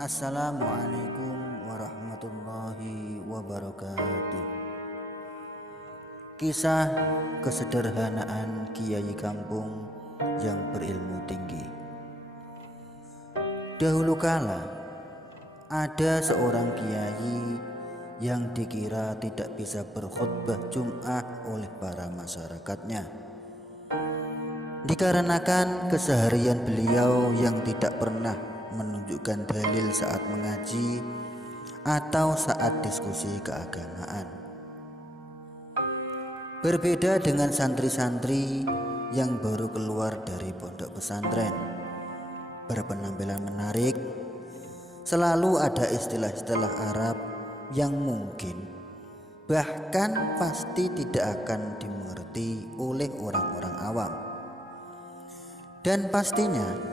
Assalamualaikum warahmatullahi wabarakatuh. Kisah kesederhanaan Kiai kampung yang berilmu tinggi. Dahulu kala ada seorang kiai yang dikira tidak bisa berkhutbah Jumat oleh para masyarakatnya, dikarenakan keseharian beliau yang tidak pernah menunjukkan dalil saat mengaji atau saat diskusi keagamaan. Berbeda dengan santri-santri yang baru keluar dari pondok pesantren, berpenampilan menarik, selalu ada istilah-istilah Arab yang mungkin bahkan pasti tidak akan dimengerti oleh orang-orang awam. Dan pastinya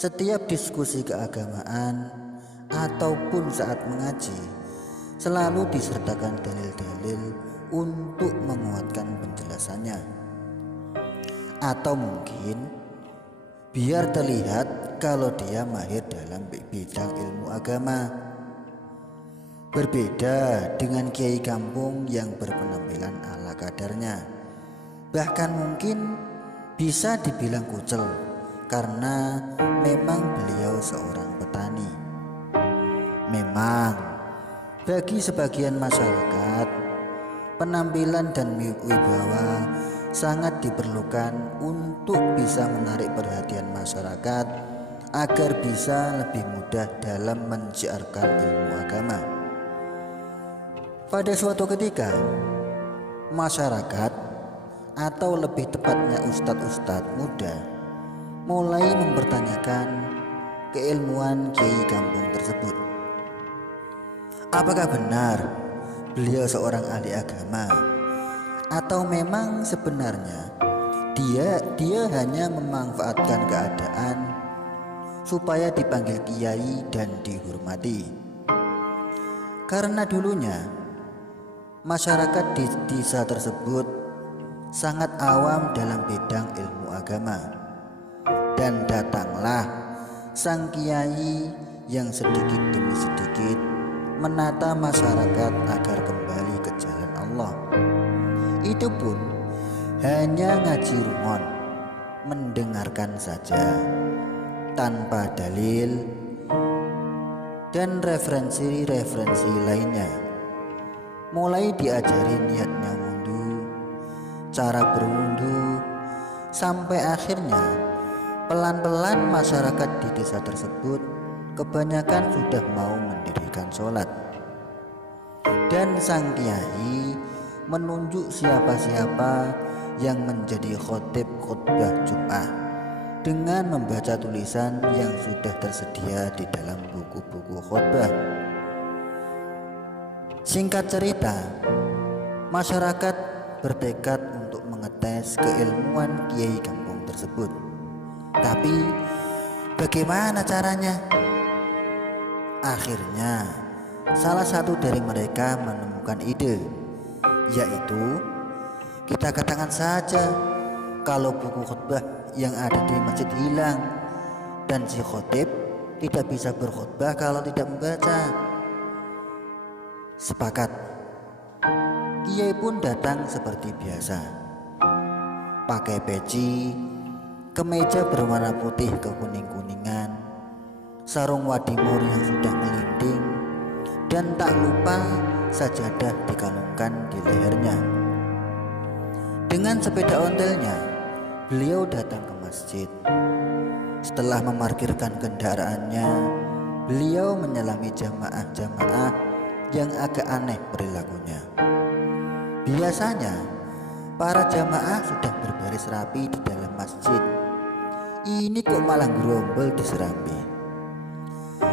setiap diskusi keagamaan ataupun saat mengaji selalu disertakan dalil-dalil untuk menguatkan penjelasannya, atau mungkin biar terlihat kalau dia mahir dalam bidang ilmu agama. Berbeda dengan kiai kampung yang berpenampilan ala kadarnya, bahkan mungkin bisa dibilang kucel karena memang beliau seorang petani. Memang bagi sebagian masyarakat, penampilan dan wibawa sangat diperlukan untuk bisa menarik perhatian masyarakat agar bisa lebih mudah dalam menyiarkan ilmu agama. Pada suatu ketika, masyarakat atau lebih tepatnya ustadz-ustadz muda mulai mempertanyakan keilmuan kiai kampung tersebut. Apakah benar beliau seorang ahli agama, atau memang sebenarnya dia hanya memanfaatkan keadaan supaya dipanggil kiai dan dihormati? Karena dulunya masyarakat di desa tersebut sangat awam dalam bidang ilmu agama, dan datanglah sang kiai yang sedikit demi sedikit menata masyarakat agar kembali ke jalan Allah. Itu pun hanya ngaji rumun, mendengarkan saja tanpa dalil dan referensi-referensi lainnya. Mulai diajari niatnya wudhu, cara berwudhu, sampai akhirnya pelan-pelan masyarakat di desa tersebut kebanyakan sudah mau mendirikan sholat. Dan sang kiai menunjuk siapa-siapa yang menjadi khotib khutbah Jumat dengan membaca tulisan yang sudah tersedia di dalam buku-buku khutbah. Singkat cerita, masyarakat bertekad untuk mengetes keilmuan kiai kampung tersebut. Tapi bagaimana caranya? Akhirnya salah satu dari mereka menemukan ide, yaitu kita katakan saja kalau buku khutbah yang ada di masjid hilang dan si khotib tidak bisa berkhutbah kalau tidak membaca. Sepakat. Kiai pun datang seperti biasa, pakai peci, kemeja berwarna putih kekuning-kuningan, sarung wadimor yang sudah melinding, dan tak lupa sajadah dikalungkan di lehernya. Dengan sepeda ontelnya, beliau datang ke masjid. Setelah memarkirkan kendaraannya, beliau menyelami jamaah-jamaah yang agak aneh perilakunya. Biasanya para jamaah sudah berbaris rapi di dalam masjid. Ini kok malah gerombol di serambi.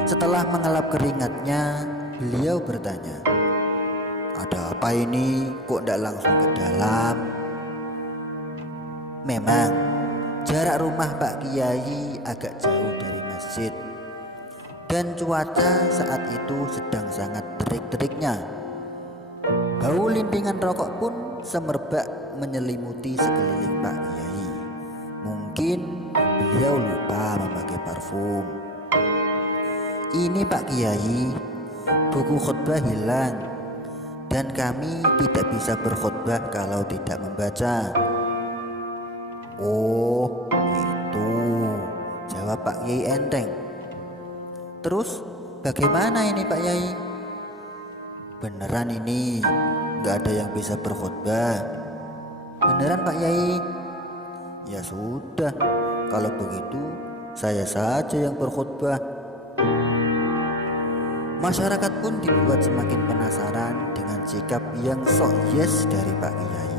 Setelah mengelap keringatnya, beliau bertanya, "Ada apa ini? Kok tidak langsung ke dalam?" Memang jarak rumah Pak Kiai agak jauh dari masjid, dan cuaca saat itu sedang sangat terik-teriknya. Bau lintingan rokok pun semerbak menyelimuti sekeliling Pak Kiai. Mungkin beliau lupa memakai parfum. Ini Pak Kiai, buku khutbah hilang dan kami tidak bisa berkhutbah kalau tidak membaca. Oh itu, jawab Pak Kiai enteng. Terus bagaimana ini Pak Kiai? Beneran ini gak ada yang bisa berkhutbah? Beneran Pak Kiai? Ya sudah, kalau begitu saya saja yang berkhutbah. Masyarakat pun dibuat semakin penasaran dengan sikap yang sok yes dari Pak Kiai.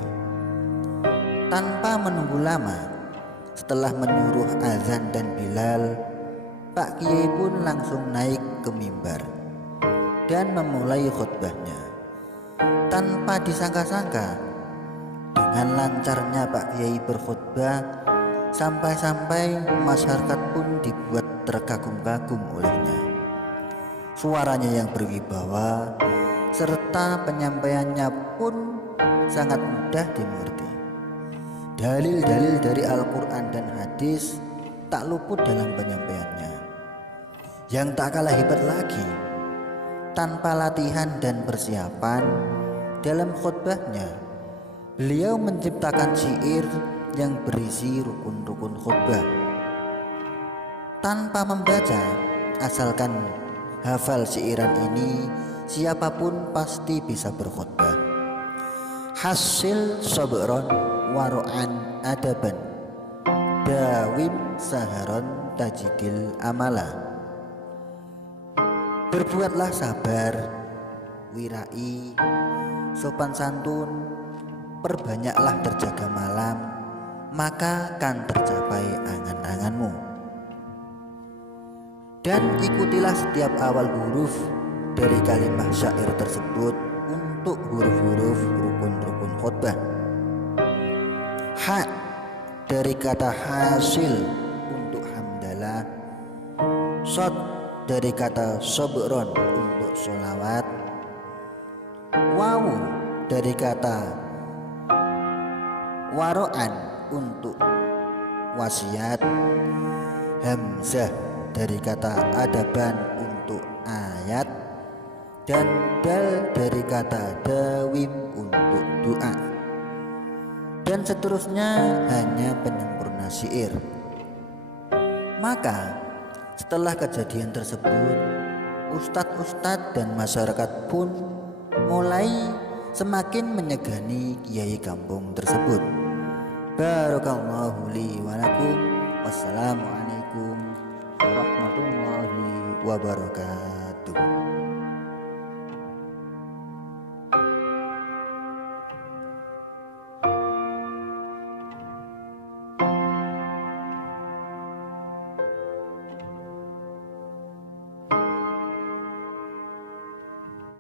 Tanpa menunggu lama, setelah menyuruh azan dan Bilal, Pak Kiai pun langsung naik ke mimbar dan memulai khutbahnya. Tanpa disangka-sangka, dengan lancarnya Pak Kiai berkhutbah, sampai-sampai masyarakat pun dibuat terkagum-kagum olehnya. Suaranya yang berwibawa serta penyampaiannya pun sangat mudah dimengerti. Dalil-dalil dari Al-Quran dan hadis tak luput dalam penyampaiannya. Yang tak kalah hebat lagi, tanpa latihan dan persiapan dalam khutbahnya, beliau menciptakan syair yang berisi rukun-rukun khutbah. Tanpa membaca, asalkan hafal syairan ini, siapapun pasti bisa berkhutbah. Hasil sabron waro'an adaban, dawim saharon tajidil amala. Berbuatlah sabar, wirai, sopan santun, perbanyaklah terjaga malam, maka akan tercapai angan-anganmu. Dan ikutilah setiap awal huruf dari kalimat syair tersebut untuk huruf-huruf rukun-rukun khutbah. Ha dari kata hasil untuk hamdalah, sod dari kata sobron untuk sholawat, wawu dari kata waro'an untuk wasiat, hamzah dari kata adaban untuk ayat, dan dal dari kata dawim untuk doa, dan seterusnya hanya penyempurna syair. Maka setelah kejadian tersebut, ustadz-ustadz dan masyarakat pun mulai semakin menyegani kiai kampung tersebut. Barakallahu li wa lakum. Wassalamualaikum warahmatullahi wabarakatuh.